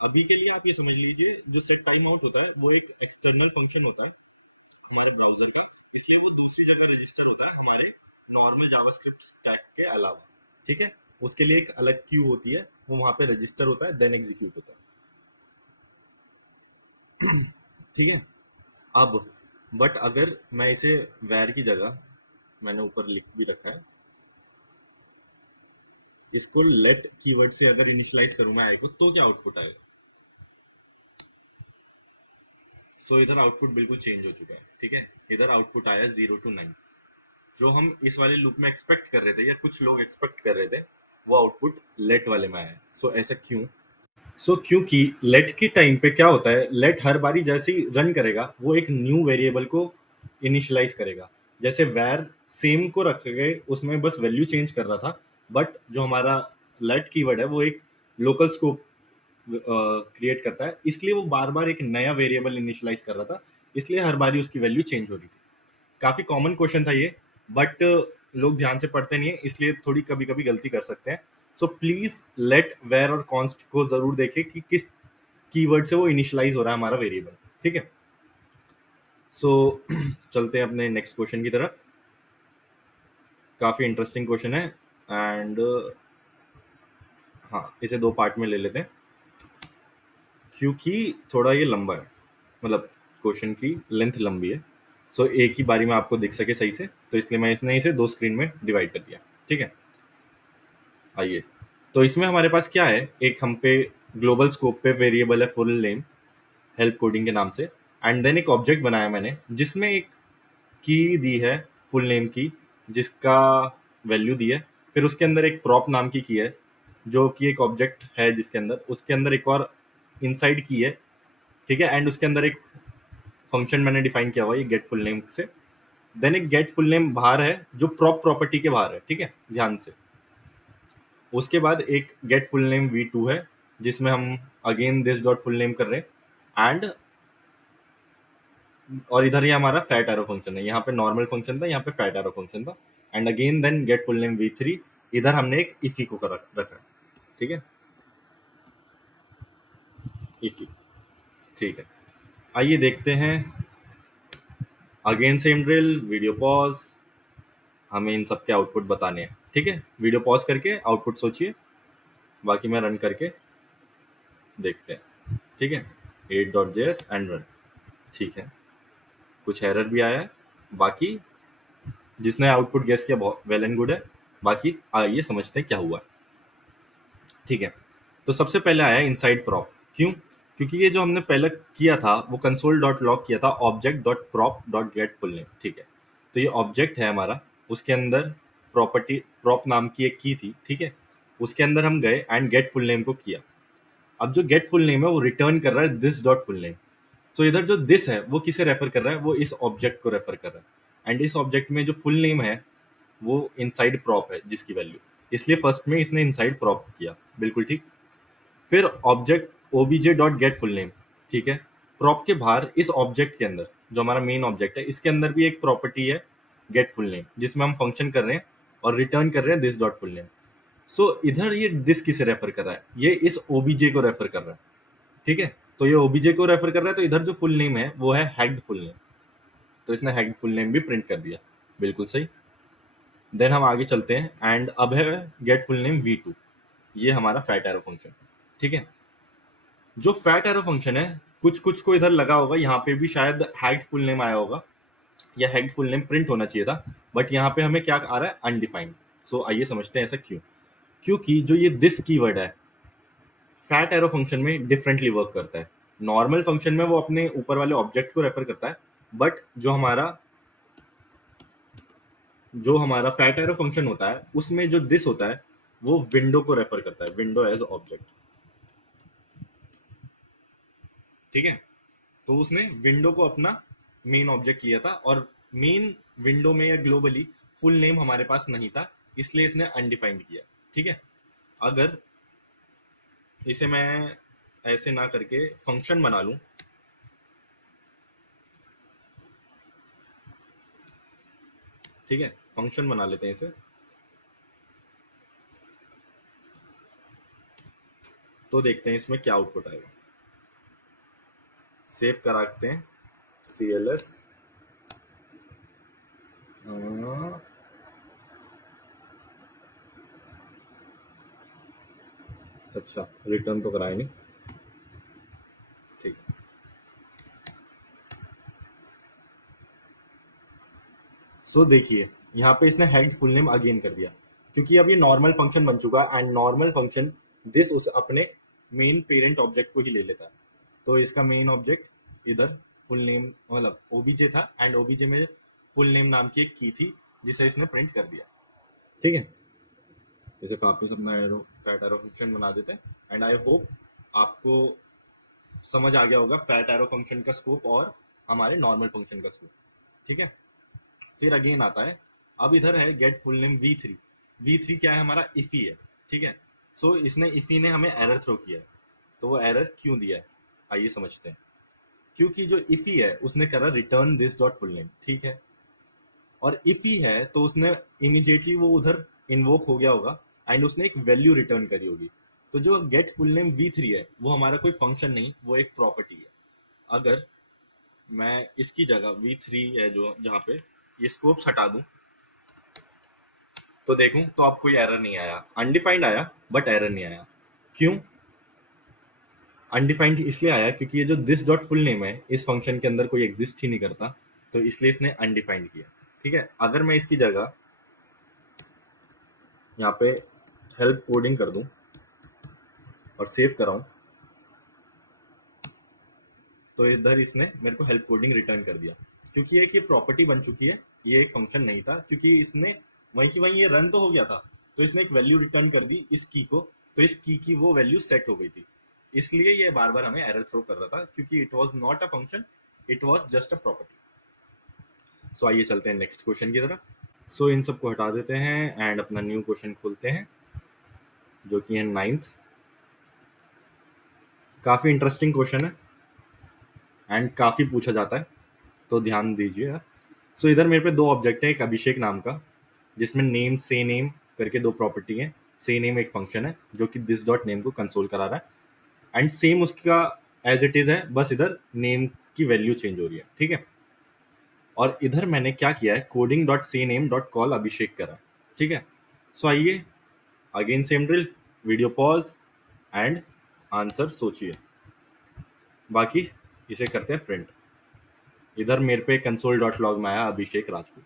अभी के लिए आप ये समझ लीजिए, जो सेट टाइम आउट होता है वो एक एक्सटर्नल फंक्शन होता है हमारे ब्राउजर का, इसलिए वो दूसरी जगह रजिस्टर होता है हमारे नॉर्मल जावास्क्रिप्ट स्टैक के अलावा, ठीक है। उसके लिए एक अलग क्यू होती है, वो वहां पे रजिस्टर होता है देन एग्जीक्यूट होता है, ठीक है। अब बट अगर मैं इसे वैर की जगह, मैंने ऊपर लिख भी रखा है, इसको लेट कीवर्ड से अगर इनिशियलाइज करूं मैं आई को, तो क्या आउटपुट आएगा? सो इधर आउटपुट बिल्कुल चेंज हो चुका है, ठीक है। इधर आउटपुट आया 0 to 9। जो हम इस वाले लूप में एक्सपेक्ट कर रहे थे या कुछ लोग एक्सपेक्ट कर रहे थे, वो आउटपुट लेट वाले में आया। सो ऐसा क्यों? क्योंकि लेट के टाइम पे क्या होता है, लेट हर बारी जैसे ही रन करेगा वो एक न्यू वेरिएबल को इनिशियलाइज करेगा। जैसे वैर सेम को रख के उसमें बस वैल्यू चेंज कर रहा था, बट जो हमारा लेट कीवर्ड है वो एक लोकल स्कोप क्रिएट करता है, इसलिए वो बार बार एक नया वेरिएबल इनिशियलाइज कर रहा था, इसलिए हर बारी उसकी वैल्यू चेंज हो रही थी। काफी कॉमन क्वेश्चन था ये, बट लोग ध्यान से पढ़ते नहीं है, इसलिए थोड़ी कभी कभी गलती कर सकते हैं। सो प्लीज लेट, वेर और कॉन्स्ट को जरूर देखें कि किस कीवर्ड से वो इनिशियलाइज हो रहा है हमारा वेरिएबल, ठीक है। सो चलते हैं अपने नेक्स्ट क्वेश्चन की तरफ। काफी इंटरेस्टिंग क्वेश्चन है एंड हाँ, इसे दो पार्ट में ले लेते हैं क्योंकि थोड़ा ये लंबा है, मतलब क्वेश्चन की लेंथ लंबी है। सो एक ही बारी में आपको दिख सके सही से, तो इसलिए मैं इसने इसे दो स्क्रीन में डिवाइड कर दिया। ठीक है, आइए। तो इसमें हमारे पास क्या है, एक हम पे ग्लोबल स्कोप पे वेरिएबल है फुल नेम हेल्प कोडिंग के नाम से, एंड देन एक ऑब्जेक्ट बनाया मैंने जिसमें एक की दी है फुल नेम की, जिसका वैल्यू दी है। फिर उसके अंदर एक प्रॉप नाम की है जो कि एक ऑब्जेक्ट है जिसके अंदर, उसके अंदर एक और इनसाइड की है। ठीक है, एंड उसके अंदर एक फंक्शन मैंने डिफाइन किया हुआ है गेट फुल नेम से। देन एक गेट फुल नेम बाहर है जो प्रॉप प्रॉपर्टी के बाहर है। ठीक है, ध्यान से। उसके बाद एक गेट फुल नेम v2 है जिसमें हम again this dot full name कर रहे हैं, एंड और इधर ये हमारा फैट एरो फंक्शन है। यहाँ पे नॉर्मल फंक्शन था, यहाँ पे फैट एरो फंक्शन था, and again then get full name v3। इधर हमने एक इफी को रखा। ठीक है, इफी। ठीक है, आइए देखते हैं। Again same drill, video pause, हमें इन सब के आउटपुट बताने हैं। ठीक है, वीडियो पॉज करके आउटपुट सोचिए, बाकी मैं रन करके देखते हैं। ठीक है, 8.js एंड रन। ठीक है, कुछ एरर भी आया है, बाकी जिसने आउटपुट गेस किया बहुत वेल एंड गुड है। बाकी आइए समझते हैं क्या हुआ। ठीक है, तो सबसे पहले आया इनसाइड प्रॉप। क्यों? क्योंकि ये जो हमने पहले किया था वो कंसोल डॉट लॉग किया था object dot prop dot gate full name. ठीक है, तो ये ऑब्जेक्ट है हमारा, उसके अंदर प्रॉपर्टी प्रॉप नाम की एक की थी। ठीक है, उसके अंदर हम गए एंड गेट फुल नेम को किया। अब जो गेट फुल नेम है वो रिटर्न कर रहा है दिस डॉट फुल नेम। सो इधर जो दिस है वो किसे रेफर कर रहा है, वो इस ऑब्जेक्ट को रेफर कर रहा है, एंड इस ऑब्जेक्ट में जो फुल नेम है वो इनसाइड प्रॉप है जिसकी वैल्यू, इसलिए फर्स्ट में इसने इनसाइड प्रॉप किया। बिल्कुल ठीक। फिर object OBJ dot gate full name. ठीक है, प्रॉप के बाहर इस ऑब्जेक्ट के अंदर जो हमारा मेन ऑब्जेक्ट है इसके अंदर भी एक प्रॉपर्टी है गेट फुल नेम, जिसमें हम फंक्शन कर रहे हैं और रिटर्न कर रहे हैं दिस डॉट फुल नेम। सो इधर ये दिस किसे रेफर कर रहा है, ये इस ओबीजे को रेफर कर रहा है। ठीक है, तो ये ओबीजे को रेफर कर रहा है, तो इधर जो फुल नेम है वो है हैग्ड फुल नेम, तो इसने हैग्ड फुल नेम भी प्रिंट कर दिया। बिल्कुल सही। देन हम आगे चलते हैं, एंड अब है गेट फुल नेम v2, ये हमारा फैट एरो फंक्शन। ठीक है, जो फैट एरो फंक्शन है कुछ कुछ को इधर लगा होगा, यहाँ पे भी शायद हैग्ड फुल नेम आया होगा या हैग्ड फुल नेम प्रिंट होना चाहिए था, बट यहाँ पे हमें क्या आ रहा है, अनडिफाइंड। सो आइए समझते हैं ऐसा क्यों। क्योंकि जो ये दिस कीवर्ड है फैट एरो फंक्शन में डिफरेंटली वर्क करता है। नॉर्मल फंक्शन में वो अपने ऊपर वाले ऑब्जेक्ट को रेफर करता है, बट जो हमारा फैट एरो फंक्शन होता है उसमें जो दिस होता है वो विंडो को रेफर करता है, विंडो एज ऑब्जेक्ट। ठीक है, तो उसने विंडो को अपना मेन ऑब्जेक्ट लिया था, और मेन विंडो में या ग्लोबली फुल नेम हमारे पास नहीं था, इसलिए इसने अनडिफाइंड किया। ठीक है, अगर इसे मैं ऐसे ना करके फंक्शन बना लूं, ठीक है, फंक्शन बना लेते हैं इसे, तो देखते हैं इसमें क्या आउटपुट आएगा। सेव कराते हैं, CLS। अच्छा, रिटर्न तो कराए नहीं। ठीक है, सो देखिए यहाँ पे इसने हैग्ड फुल नेम अगेन कर दिया, क्योंकि अब ये नॉर्मल फंक्शन बन चुका है, एंड नॉर्मल फंक्शन दिस उस अपने मेन पेरेंट ऑब्जेक्ट को ही ले लेता है। तो इसका मेन ऑब्जेक्ट इधर फुल नेम मतलब ओबीजे था, एंड ओबीजे में फुल नेम नाम की एक की थी जिसे इसने प्रिंट कर दिया। ठीक है, इसे वापस अपना एरो फैट एरो फंक्शन बना देते हैं, एंड आई होप आपको समझ आ गया होगा फैट एरो फंक्शन का स्कोप और हमारे नॉर्मल फंक्शन का स्कोप। ठीक है, फिर अगेन आता है, अब इधर है gate full name v3। v3 क्या है, हमारा इफी है। ठीक है, सो इसने इफी ने हमें एरर थ्रो किया है, तो वो एरर क्यों दिया है आइए समझते हैं। क्योंकि जो इफी है उसने करा return this dot full name. ठीक है, और इफी है तो उसने इमीडिएटली वो उधर इन्वोक हो गया होगा, एंड उसने एक वैल्यू रिटर्न करी होगी। तो जो गेट फुल नेम v3 है वो हमारा कोई फंक्शन नहीं, वो एक प्रॉपर्टी है। अगर मैं इसकी जगह v3 है जो जहाँ पे ये स्कोप्स हटा दूं तो देखूं तो अब कोई एरर नहीं आया, अनडिफाइंड आया बट एरर नहीं आया। क्यों अनडिफाइंड इसलिए आया क्योंकि ये जो दिस डॉट फुल नेम है इस फंक्शन के अंदर कोई एग्जिस्ट ही नहीं करता, तो इसलिए इसने अनडिफाइंड किया। ठीक है, अगर मैं इसकी जगह यहाँ पे हेल्प कोडिंग कर दूं और सेव कराऊं, तो इधर इसने मेरे को हेल्प कोडिंग रिटर्न कर दिया, क्योंकि ये प्रॉपर्टी बन चुकी है, ये एक फंक्शन नहीं था, क्योंकि इसने वहीं की वहीं ये रन तो हो गया था, तो इसने एक वैल्यू रिटर्न कर दी इस की को, तो इस की वो वैल्यू सेट हो गई थी, इसलिए ये बार बार हमें एरर थ्रो कर रहा था, क्योंकि it was not a function, it was just a property. So आइए चलते हैं नेक्स्ट क्वेश्चन की तरफ। सो इन सबको हटा देते हैं एंड अपना न्यू क्वेश्चन खोलते हैं, जो कि है 9th। काफी इंटरेस्टिंग क्वेश्चन है एंड काफी पूछा जाता है, तो ध्यान दीजिए। सो इधर मेरे पे दो ऑब्जेक्ट है, एक अभिषेक नाम का जिसमें नेम से नेम करके दो प्रॉपर्टी है। से नेम एक फंक्शन है जो कि दिस डॉट नेम को कंसोल करा रहा है, एंड सेम उसका एज इट इज है, बस इधर नेम की वैल्यू चेंज हो रही है। ठीक है, और इधर मैंने क्या किया है, कोडिंग डॉट से नेम डॉट कॉल अभिषेक करा। ठीक है, सो आइए again same drill, video pause and answer सोचिए, बाकी इसे करते हैं प्रिंट। इधर मेरे पे कंसोल डॉट लॉग में आया अभिषेक राजपूत।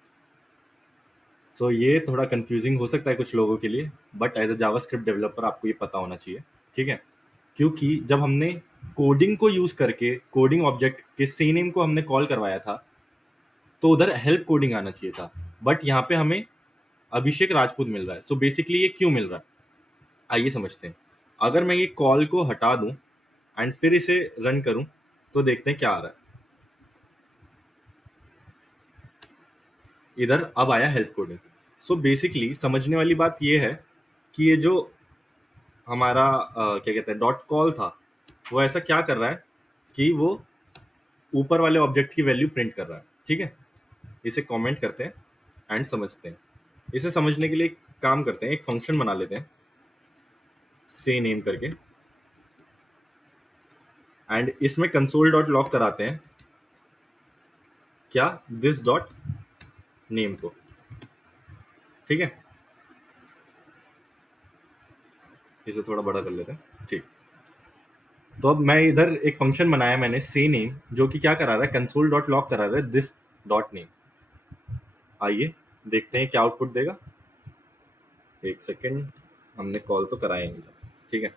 सो ये थोड़ा कंफ्यूजिंग हो सकता है कुछ लोगों के लिए, but as a JavaScript developer आपको ये पता होना चाहिए। ठीक है, क्योंकि जब हमने कोडिंग को यूज करके कोडिंग ऑब्जेक्ट के से नेम को हमने कॉल करवाया था, तो उधर हेल्प कोडिंग आना चाहिए था, बट यहाँ पे हमें अभिषेक राजपूत मिल रहा है। सो बेसिकली ये क्यों मिल रहा है, आइए समझते हैं। अगर मैं ये कॉल को हटा दूं एंड फिर इसे रन करूं, तो देखते हैं क्या आ रहा है। इधर अब आया हेल्प कोडिंग। सो बेसिकली समझने वाली बात ये है कि ये जो हमारा क्या कहते हैं डॉट कॉल था, वो ऐसा क्या कर रहा है कि वो ऊपर वाले ऑब्जेक्ट की वैल्यू प्रिंट कर रहा है। ठीक है, इसे कमेंट करते हैं एंड समझते हैं। इसे समझने के लिए एक काम करते हैं, एक फंक्शन बना लेते हैं से नेम करके, एंड इसमें कंसोल डॉट लॉग कराते हैं क्या, दिस डॉट नेम को। ठीक है, इसे थोड़ा बड़ा कर लेते हैं। ठीक, तो अब मैं इधर एक फंक्शन बनाया मैंने से नेम, जो कि क्या करा रहा है, कंसोल डॉट लॉग करा रहा है दिस डॉट नेम। आइए देखते हैं क्या आउटपुट देगा। एक सेकेंड, हमने कॉल तो कराया नहीं था। ठीक है,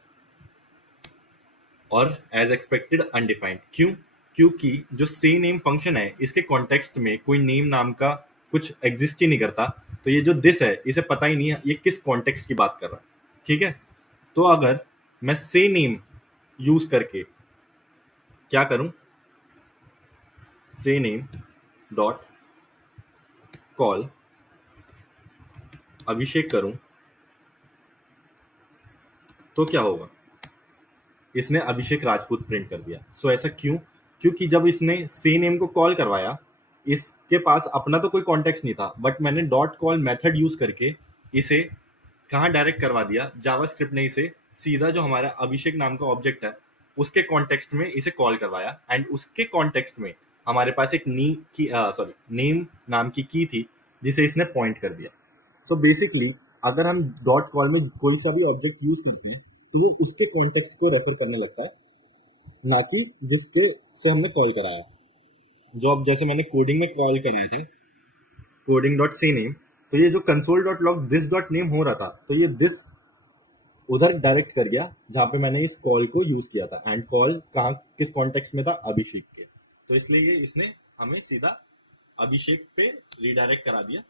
और एज एक्सपेक्टेड अनडिफाइंड। क्यों, क्योंकि जो से नेम फंक्शन है इसके कॉन्टेक्स्ट में कोई नेम नाम का कुछ एग्जिस्ट ही नहीं करता, तो ये जो दिस है इसे पता ही नहीं है ये किस कॉन्टेक्स्ट की बात कर रहा है। ठीक है, तो अगर मैं से नेम यूज करके क्या करूं, से नेम डॉट कॉल अभिषेक करूं, तो क्या होगा, इसने अभिषेक राजपूत प्रिंट कर दिया। सो ऐसा क्यों, क्योंकि जब इसने से नेम को कॉल करवाया, इसके पास अपना तो कोई कॉन्टेक्स्ट नहीं था, बट मैंने डॉट कॉल मेथड यूज करके इसे कहाँ डायरेक्ट करवा दिया, जावास्क्रिप्ट ने इसे सीधा जो हमारा अभिषेक नाम का ऑब्जेक्ट है उसके कॉन्टेक्स्ट में इसे कॉल करवाया, एंड उसके कॉन्टेक्स्ट में हमारे पास एक नी की सॉरी नेम नाम की थी जिसे इसने पॉइंट कर दिया। सो बेसिकली अगर हम डॉट कॉल में कोई सा भी ऑब्जेक्ट यूज करते हैं, तो वो उसके कॉन्टेक्स्ट को रेफर करने लगता है, ना कि जिसके से हमने कॉल कराया है। जो अब जैसे मैंने कोडिंग में कॉल कराया था कोडिंग डॉट सी नेम, तो ये जो console dot log this dot name हो रहा था, तो ये दिस उधर डायरेक्ट कर गया जहां पे मैंने इस कॉल को यूज किया था, एंड कॉल कहाँ किस कॉन्टेक्स्ट में था, अभिषेक के, तो इसलिए ये इसने हमें सीधा अभिषेक पे रिडायरेक्ट करा दिया।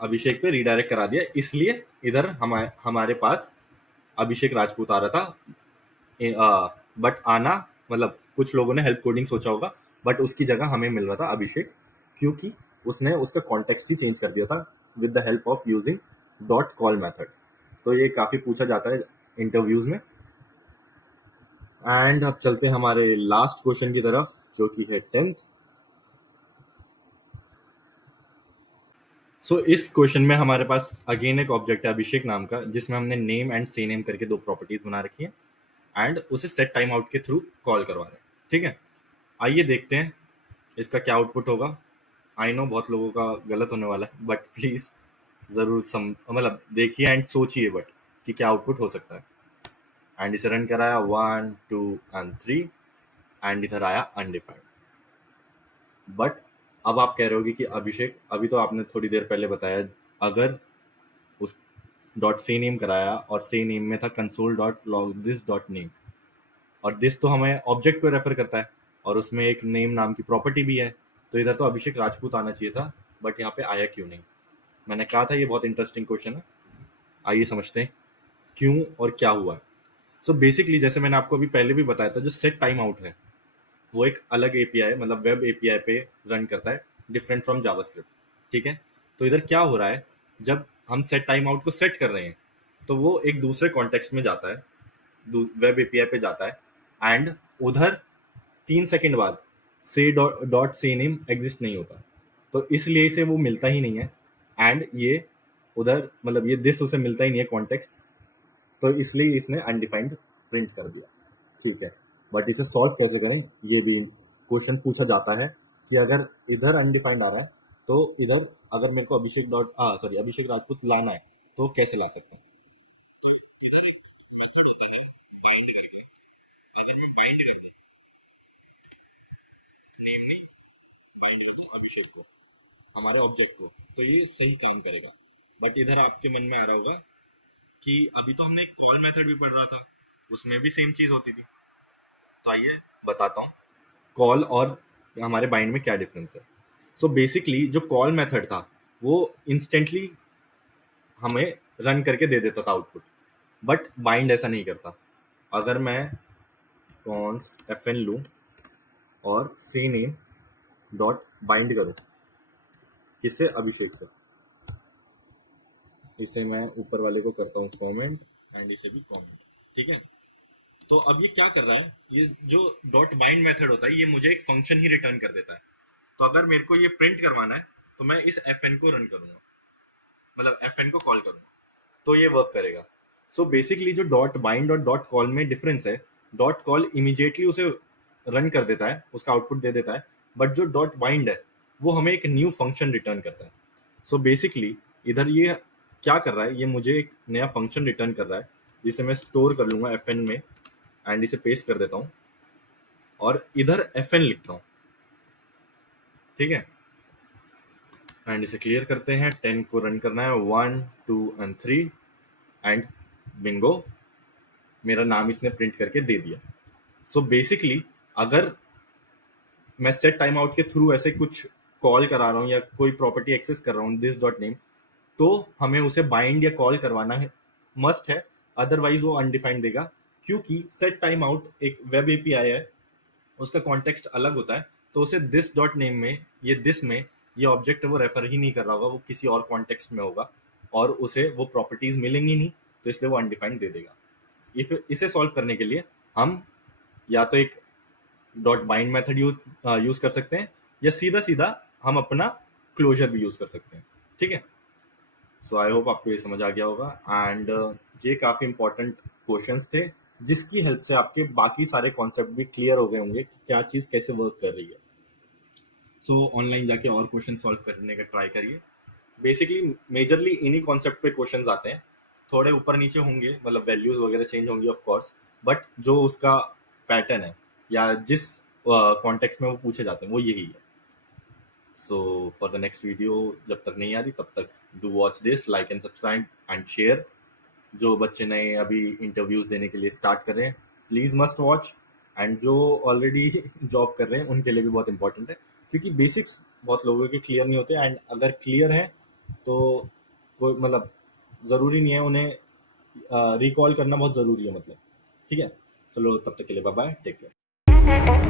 अभिषेक पे रिडायरेक्ट करा दिया, इसलिए इधर हमारे पास अभिषेक राजपूत आ रहा था, बट आना मतलब कुछ लोगों ने हेल्प कोडिंग सोचा होगा, बट उसकी जगह हमें मिल रहा था अभिषेक, क्योंकि उसने उसका कॉन्टेक्स्ट ही चेंज कर दिया था with the help of using dot call method. तो ये काफी पूछा जाता है इंटरव्यूज में। एंड अब चलते हैं हमारे लास्ट क्वेश्चन की तरफ, जो कि है 10th। सो इस क्वेश्चन में हमारे पास अगेन एक ऑब्जेक्ट है अभिषेक नाम का, जिसमें हमने नेम एंड से नेम करके दो प्रॉपर्टीज बना रखी हैं, एंड उसे सेट टाइम आउट के थ्रू कॉल करवा रहे हैं। ठीक है, आइए देखते हैं इसका क्या आउटपुट होगा। आई नो बहुत लोगों का गलत होने वाला है, बट प्लीज जरूर मतलब देखिए एंड सोचिए बट कि क्या आउटपुट हो सकता है। एंड इसे रन कराया 1 2 एंड 3 एंड इधर आया अनडिफाइंड। बट अब आप कह रहे होगे कि अभिषेक अभी तो आपने थोड़ी देर पहले बताया अगर उस डॉट से नेम कराया और से नेम में था console dot log this dot name, और दिस तो हमें ऑब्जेक्ट को रेफर करता है और उसमें एक नेम नाम की प्रॉपर्टी भी है, तो इधर तो अभिषेक राजपूत आना चाहिए था, बट यहाँ पे आया क्यों नहीं? मैंने कहा था ये बहुत इंटरेस्टिंग क्वेश्चन है, आइए समझते हैं क्यों और क्या हुआ है। सो बेसिकली जैसे मैंने आपको अभी पहले भी बताया था, जो सेट टाइम आउट है वो एक अलग एपीआई मतलब वेब एपीआई पे रन करता है, डिफरेंट फ्रॉम जावास्क्रिप्ट। ठीक है, तो इधर क्या हो रहा है, जब हम सेट टाइम आउट को सेट कर रहे हैं तो वो एक दूसरे कॉन्टेक्स्ट में जाता है, वेब एपीआई पे जाता है एंड उधर 3 सेकंड बाद से डॉट से नेम एग्जिस्ट नहीं होता, तो इसलिए इसे वो मिलता ही नहीं है। एंड ये उधर मतलब ये दिस उसे मिलता ही नहीं है कॉन्टेक्स्ट, तो इसलिए इसने अनडिफाइंड प्रिंट कर दिया। ठीक है, बट इसे सॉल्व कैसे करें ये भी क्वेश्चन पूछा जाता है कि अगर इधर अनडिफाइंड आ रहा है तो इधर अगर मेरे को अभिषेक राजपूत लाना है तो कैसे ला सकता हूँ? तो इधर एक मेथड होता है बाइंड करके, अगर मैं बाइंड कर दूं, नेम नहीं, बाइंड कर दूं अभिषेक को हमारे ऑब्जेक्ट को, तो ये सही काम करेगा। बट इधर आपके मन में आ रहा होगा कि अभी तो हमने एक कॉल मेथड भी पढ़ रहा था, उसमें भी सेम चीज होती थी। तो आइए बताता हूँ कॉल और हमारे बाइंड में क्या डिफरेंस है। सो बेसिकली जो कॉल मेथड था वो इंस्टेंटली हमें रन करके दे देता था आउटपुट, बट बाइंड ऐसा नहीं करता। अगर मैं कॉन्स्ट एफ एन लूँ और से नेम डॉट बाइंड करूँ किससे, अभिषेक से, इसे मैं ऊपर वाले को करता हूँ कमेंट एंड इसे भी कमेंट। ठीक है, तो अब ये क्या कर रहा है, ये जो डॉट बाइंड मेथड होता है ये मुझे एक फंक्शन ही रिटर्न कर देता है। तो अगर मेरे को ये प्रिंट करवाना है तो मैं इस एफ एन को रन करूंगा, मतलब एफ एन को कॉल करूंगा, तो ये वर्क करेगा। सो बेसिकली जो डॉट बाइंड और डॉट कॉल में डिफरेंस है, डॉट कॉल इमीडिएटली उसे रन कर देता है, उसका आउटपुट दे देता है, बट जो डॉट बाइंड है वो हमें एक न्यू फंक्शन रिटर्न करता है। सो बेसिकली इधर ये क्या कर रहा है, ये मुझे एक नया फंक्शन रिटर्न कर रहा है जिसे मैं स्टोर कर लूंगा एफ एन में एंड इसे पेस्ट कर देता हूँ और इधर एफ एन लिखता हूँ। ठीक है, एंड इसे क्लियर करते हैं, 10 को रन करना है, 1 2 एंड 3 एंड बिंगो, मेरा नाम इसने प्रिंट करके दे दिया। सो बेसिकली अगर मैं सेट टाइम आउट के थ्रू ऐसे कुछ कॉल करा रहा हूँ या कोई प्रॉपर्टी एक्सेस कर रहा हूँ दिस डॉट नेम, तो हमें उसे बाइंड या कॉल करवाना है, मस्ट है, अदरवाइज वो अनडिफाइंड देगा। क्योंकि सेट टाइम आउट एक वेब एपीआई है, उसका कॉन्टेक्स्ट अलग होता है, तो उसे दिस डॉट नेम में ये दिस में ये ऑब्जेक्ट वो रेफर ही नहीं कर रहा होगा, वो किसी और कॉन्टेक्स्ट में होगा और उसे वो प्रॉपर्टीज मिलेंगी नहीं, तो इसलिए वो अनडिफाइंड दे देगा। इसे सॉल्व करने के लिए हम या तो एक डॉट बाइंड मेथड यूज कर सकते हैं या सीधा सीधा हम अपना क्लोजर भी यूज कर सकते हैं। ठीक है, सो आई होप आपको ये समझ आ गया होगा एंड ये काफ़ी इंपॉर्टेंट क्वेश्चंस थे जिसकी हेल्प से आपके बाकी सारे कॉन्सेप्ट भी क्लियर हो गए होंगे कि क्या चीज़ कैसे वर्क कर रही है। सो ऑनलाइन जाके और क्वेश्चन सॉल्व करने का ट्राई करिए। बेसिकली मेजरली इन्हीं कॉन्सेप्ट पे क्वेश्चंस आते हैं, थोड़े ऊपर नीचे होंगे, मतलब वैल्यूज वगैरह चेंज होंगी ऑफ कोर्स, बट जो उसका पैटर्न है या जिस कॉन्टेक्स्ट में वो पूछे जाते हैं वो यही है। So for the next video जब तक नहीं आ रही तब तक do watch this, like and subscribe and share. जो बच्चे नए अभी इंटरव्यूज देने के लिए स्टार्ट कर रहे हैं प्लीज़ मस्ट वॉच, एंड जो ऑलरेडी जॉब कर रहे हैं उनके लिए भी बहुत इंपॉर्टेंट है, क्योंकि बेसिक्स बहुत लोगों के क्लियर नहीं होते, एंड अगर क्लियर है तो कोई मतलब ज़रूरी नहीं है उन्हें रिकॉल करना बहुत ज़रूरी है मतलब। ठीक है, चलो तब तक के लिए बाय बाय, टेक केयर।